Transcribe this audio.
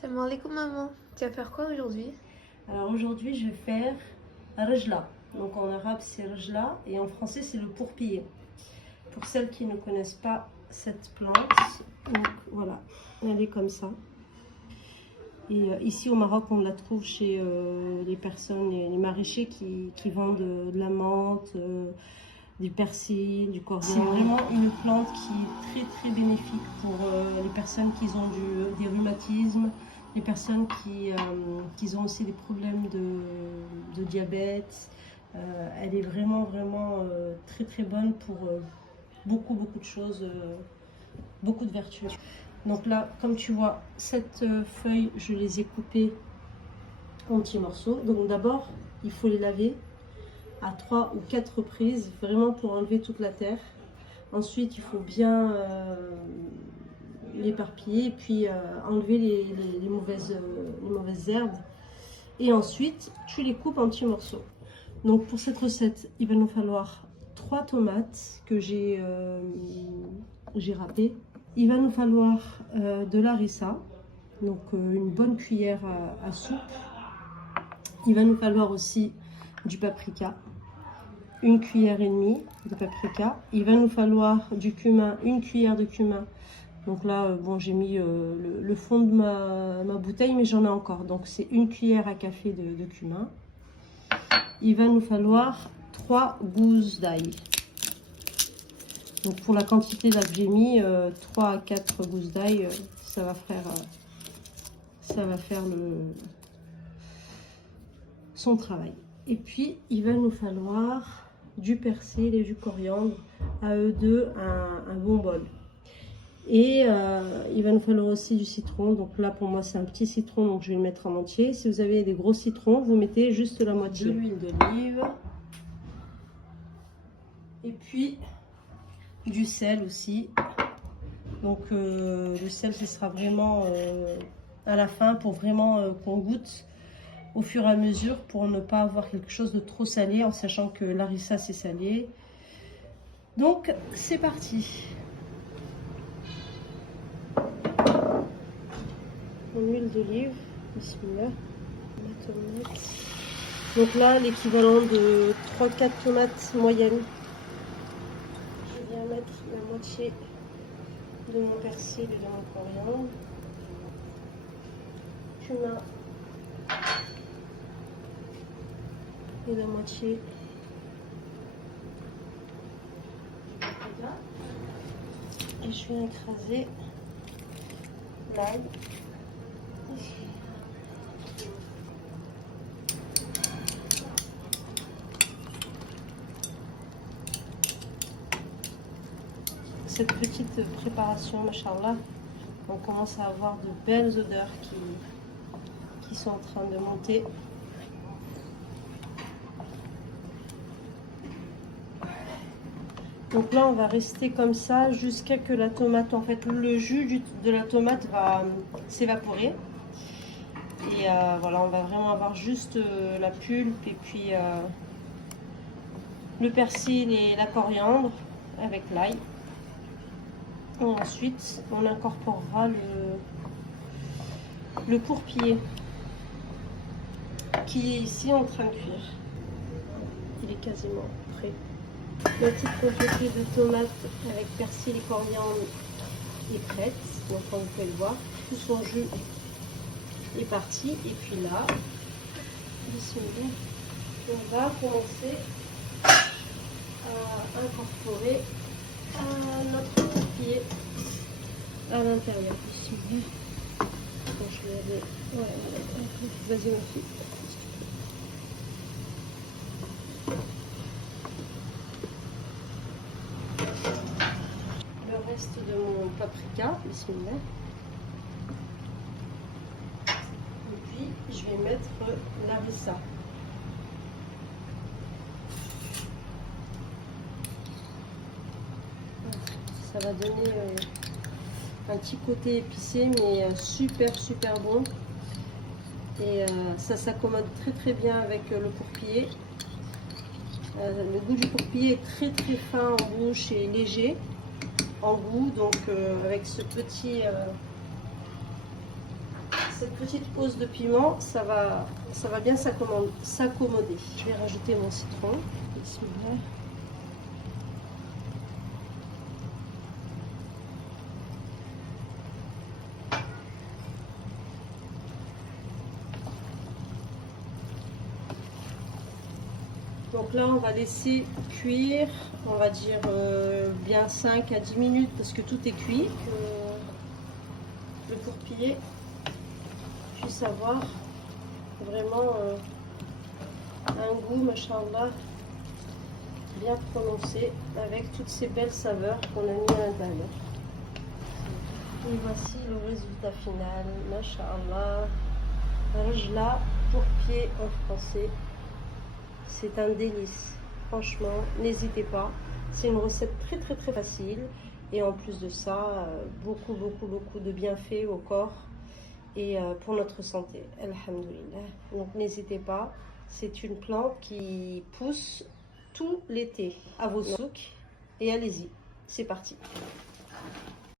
Salam alaikum maman, tu vas faire quoi aujourd'hui? Alors aujourd'hui, je vais faire rajla. Donc en arabe, c'est rajla et en français, c'est le pourpier. Pour celles qui ne connaissent pas cette plante, donc voilà, elle est comme ça. Et ici au Maroc, on la trouve chez les personnes, les maraîchers qui vendent de la menthe, du persil, du coriandre. C'est vraiment une plante qui est très très bénéfique pour les personnes qui ont des rhumatismes, les personnes qui ont aussi des problèmes de diabète. Elle est vraiment très très bonne pour beaucoup de choses, beaucoup de vertus. Donc là, comme tu vois, cette feuille, je les ai coupées en petits morceaux. Donc d'abord, il faut les laver à 3 ou 4 reprises, vraiment pour enlever toute la terre. Ensuite, il faut bien l'éparpiller, puis enlever les mauvaises herbes. Et ensuite, tu les coupes en petits morceaux. Donc pour cette recette, il va nous falloir 3 tomates que j'ai râpées. Il va nous falloir de l'harissa, donc une bonne cuillère à soupe. Il va nous falloir aussi du paprika, 1 cuillère et demie de paprika. Il va nous falloir du cumin, 1 cuillère de cumin. Donc là, bon, j'ai mis le fond de ma bouteille, mais j'en ai encore. Donc c'est 1 cuillère à café de cumin. Il va nous falloir 3 gousses d'ail. Donc pour la quantité là que j'ai mis, 3 à 4 gousses d'ail, ça va faire son travail. Et puis il va nous falloir du persil et du coriandre, à eux deux un bon bol. Et il va nous falloir aussi du citron. Donc là pour moi c'est un petit citron, donc je vais le mettre en entier. Si vous avez des gros citrons, vous mettez juste la moitié. De l'huile d'olive. Et puis du sel aussi. Donc le sel, ce sera vraiment à la fin pour vraiment qu'on goûte au fur et à mesure, pour ne pas avoir quelque chose de trop salé, en sachant que l'harissa c'est salé. Donc c'est parti. Mon huile d'olive, bismillah, la tomate. Donc là l'équivalent de 3-4 tomates moyennes. Je viens mettre la moitié de mon persil et de mon coriandre, cumin et la moitié du paprika. Et je viens écraser l'ail. Cette petite préparation, machallah, on commence à avoir de belles odeurs qui sont en train de monter. Donc là on va rester comme ça jusqu'à que la tomate, en fait le jus de la tomate va s'évaporer. Et voilà, on va vraiment avoir juste la pulpe et puis le persil et la coriandre avec l'ail. Et ensuite, on incorporera le pourpier qui est ici en train de cuire. Il est quasiment prêt. La petite quantité de tomates avec persil et coriandre est prête. Donc, comme vous pouvez le voir, tout son jus est parti. Et puis là, on va commencer à incorporer notre pourpier à l'intérieur. Je vais aller... Ouais, vas-y ma fille. Le reste de mon paprika, bismillah. Et puis je vais mettre l'harissa. Ça va donner un petit côté épicé, mais super bon. Et ça s'accommode très bien avec le pourpier. Le goût du pourpier est très fin en bouche et léger en goût. Donc avec ce petit cette petite hausse de piment, ça va bien s'accommoder. Je vais rajouter mon citron. Bismillah. Donc là, on va laisser cuire, on va dire bien 5 à 10 minutes parce que tout est cuit. Que le pourpier puisse avoir vraiment un goût, machallah, bien prononcé avec toutes ces belles saveurs qu'on a mis à l'intérieur. Et voici le résultat final, machallah. Rajla, pourpier en français. C'est un délice, franchement, n'hésitez pas. C'est une recette très facile et en plus de ça, beaucoup de bienfaits au corps et pour notre santé, alhamdoulilah. Donc n'hésitez pas, c'est une plante qui pousse tout l'été à vos souks et allez-y, c'est parti.